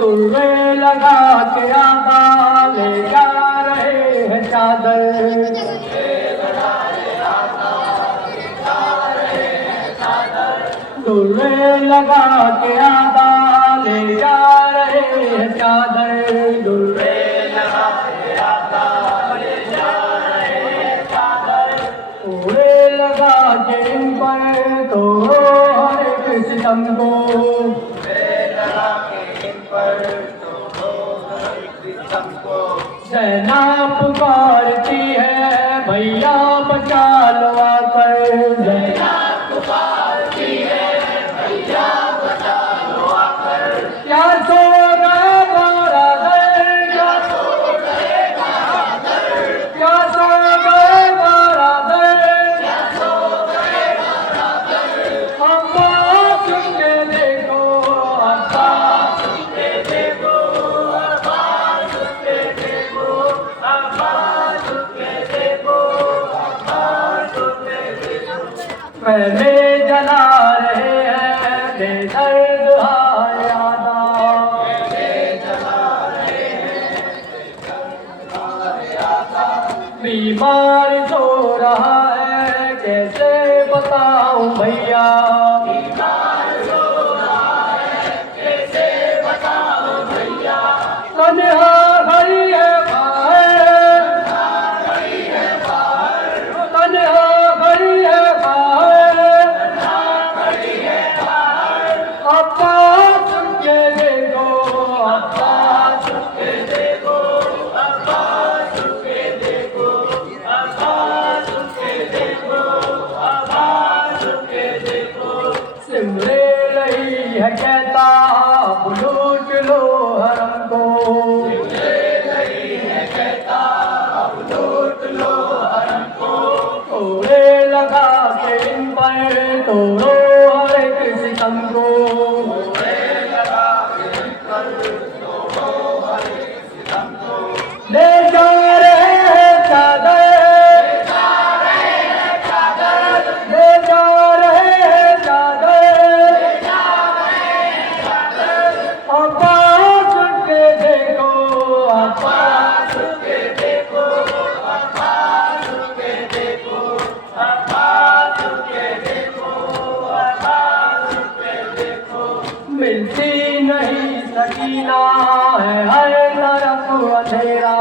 तुरवे लगा के आगा ले जा रहे हैं चादर, तुरवे लगा के आगा ले जा रहे हैं चादर, तुरवे लगा के आगा ले जा रहे हैं चादर, उड़े लगा के इन पर तो हर एक सितम को, सेना पुकारती है भैया बचा लो आकर, सेना पुकारती है भैया बचा लो आकर, क्या सो गए बहादुर, क्या सो गए बहादुर, क्या सो गए बहादुर, क्या सो गए बहादुर, अब्बा सुन के देखो, अब्बा सुन के देखो, अब्बा सुन के देखो, अब्बा सुन के देखो, अब्बा सुन के देखो, पहले जला रहे हैं बेदर्द हाय यादा, पहले जला रहे हैं बेदर्द हाय यादा, बीमार सो रहा है कैसे बताऊं भैया, बीमार सो रहा है कैसे बताऊं भैया, तन्हा खड़ी है बाहर, तन्हा खड़ी है बाहर, तन्हा खड़ी है बाहर, तन्हा खड़ी है बाहर, अब्बा सुन के देखो, अब्बा सुन के देखो, अब्बा सुन के देखो, अब्बा सुन के देखो, अब्बा सुन के देखो, सिमरे रही है कहता अब लूट लो हरम को, सिमरे रही है कहता अब लूट लो हरम को, तोड़े लगा के इन पर तोड़ो हर एक सितम को, तोड़े लगा के इन पर तोड़ो हर एक सितम को, ले जा रहे हैं चादर, ले जा रहे हैं चादर, ले जा रहे हैं चादर, ले जा रहे हैं चादर, अब्बा सुन के देखो, अब्बा सुन के देखो, अब्बा सुन के देखो, अब्बा सुन के देखो, अब्बा सुन के देखो, मिलती नहीं सकीना है हर तरफ अंधेरा,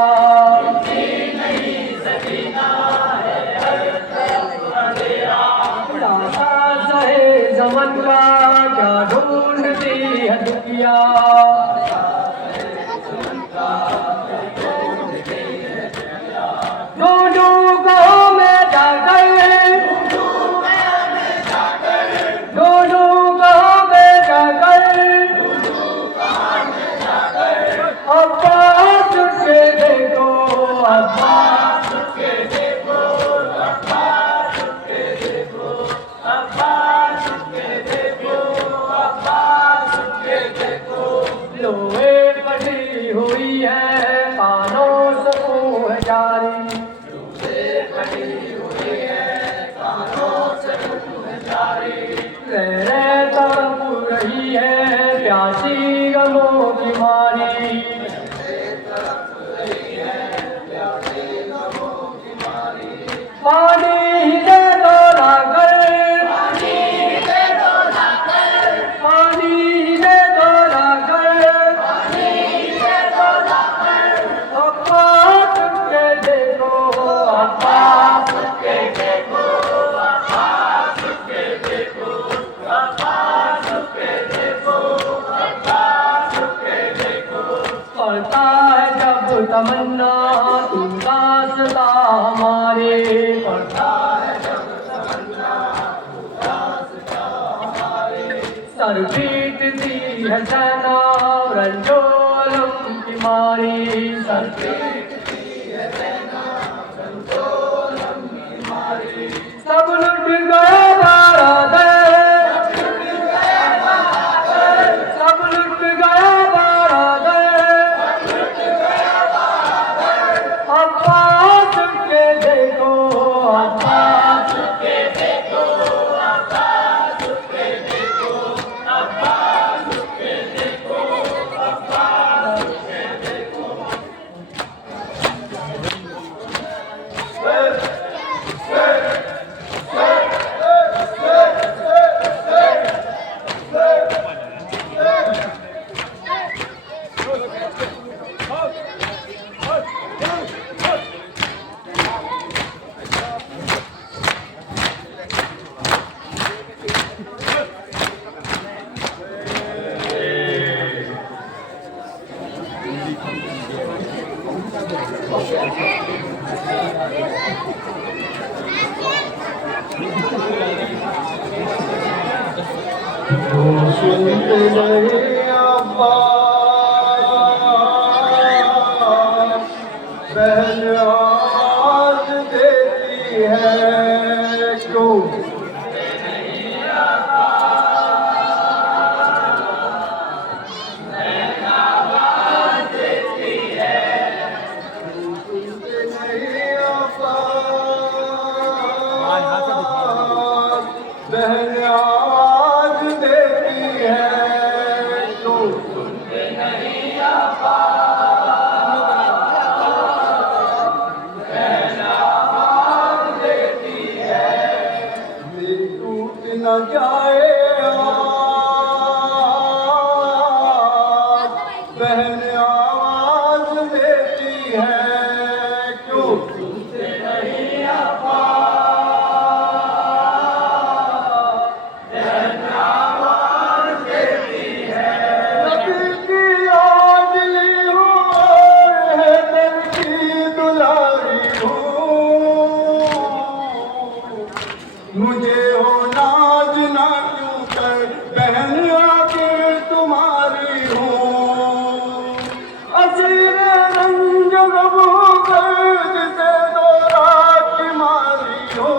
मिलती नहीं सकीना है हर तरफ अंधेरा, रास्ता सहे ज़मन का क्या ढूंढती है दुनिया, ढूंढू गाँव में जाकर, ढूंढू गाँव में जाकर, ढूंढू गाँव में जाकर, ढूंढू गाँव में जाकर, अब्बा सुन के देखो, अब्बा सुन के देखो, अब्बा सुन के देखो, अब्बा सुन के देखो, अब्बा सुन के देखो, लोहे पड़ी हुई है कानों से मुँह जारी, लोहे पड़ी हुई है कानों से मुँह जारी, रह तड़प रही है प्यासी गमों की मारी, पानी ही दे दो लाकर, पानी ही दे दो लाकर, पानी ही दे दो लाकर, पानी ही दे दो लाकर, अब्बा सुन के देखो, अब्बा सुन के देखो, अब्बा सुन के देखो, अब्बा सुन के देखो, अब्बा सुन के देखो, पड़ता है जब तमन्ना तू दासता हमारे, पड़ता है जब तमन्ना तू दासता हमारे, सर पीटती है सेना रंजोलम की मारी, सर पीटती है सेना रंजोलम की मारी, सब लुट गए बहादुर, सब लुट गए बहादुर, अब्बा सुन के देखो, अब्बा सुन के देखो, अब्बा सुन के देखो, अब्बा सुन के देखो, अब्बा सुनते नहीं अब्बा बहन आवाज देती है क्यों बहन आवाज देती है तो सुनते नहीं बहन आवाज देती है दिल टूट न जाए बहन आवाज देती है क्यों सुनते नहीं मुझे हो नाज ना क्यों कर बहन आके तुम्हारी हूँ असीर रंग गबू गर्द से दो रात मारी हूँ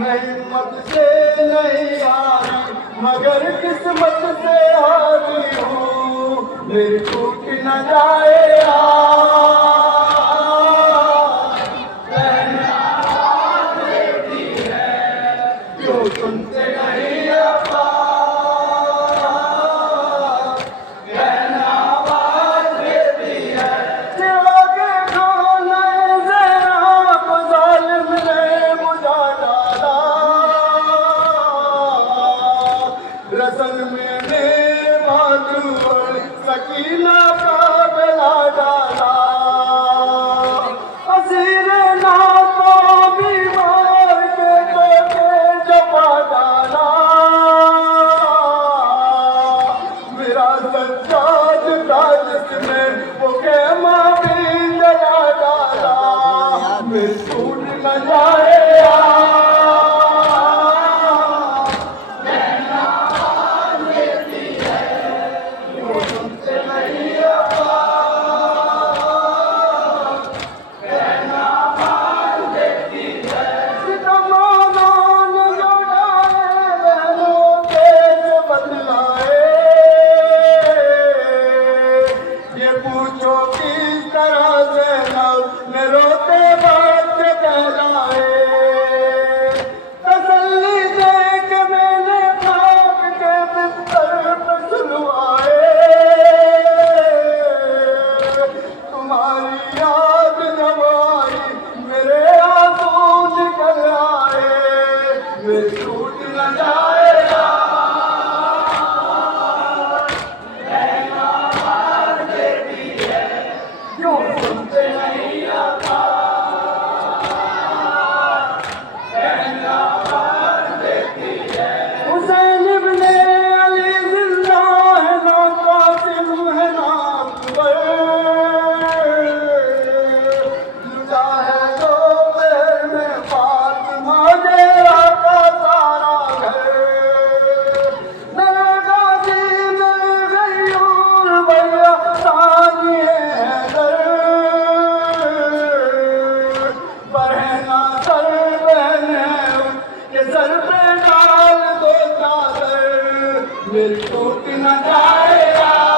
मैं हिम्मत से नहीं हारी मगर किस्मत से हारी हूँ मेरी टूट न जाए सुनते नहीं अब्बा बहन आवाज देती है सेवा के खाने जरा जालिम ने बुझा डाला रसन में बहादुर सकीना का बेला डाला असीर ना तो बीमार के जपा डाला मेरा सज्जाद का जिसमें वो कहमा भी जला डाला मैं छूट न जाए पूछो किस तरह से लव ने रोते बात कहलाए तसल्ली दे के मैंने पाप के बिस्तर पर सुलवाए तुम्हारी याद जब आई मेरे आंसू निकल आए मैं टूट न जाएगा सुनते नहीं आता बहन आवाज देती है हुसैन इब्ने अली जिंदा है ना कासिम है ना अकबर जुदा है दोपहर में फातिमा जेरा का सारा घर मेरे गाजी मेरे गयूर भैया साजिए सर पे डाल दो चादर मेरी टूट न जाएगा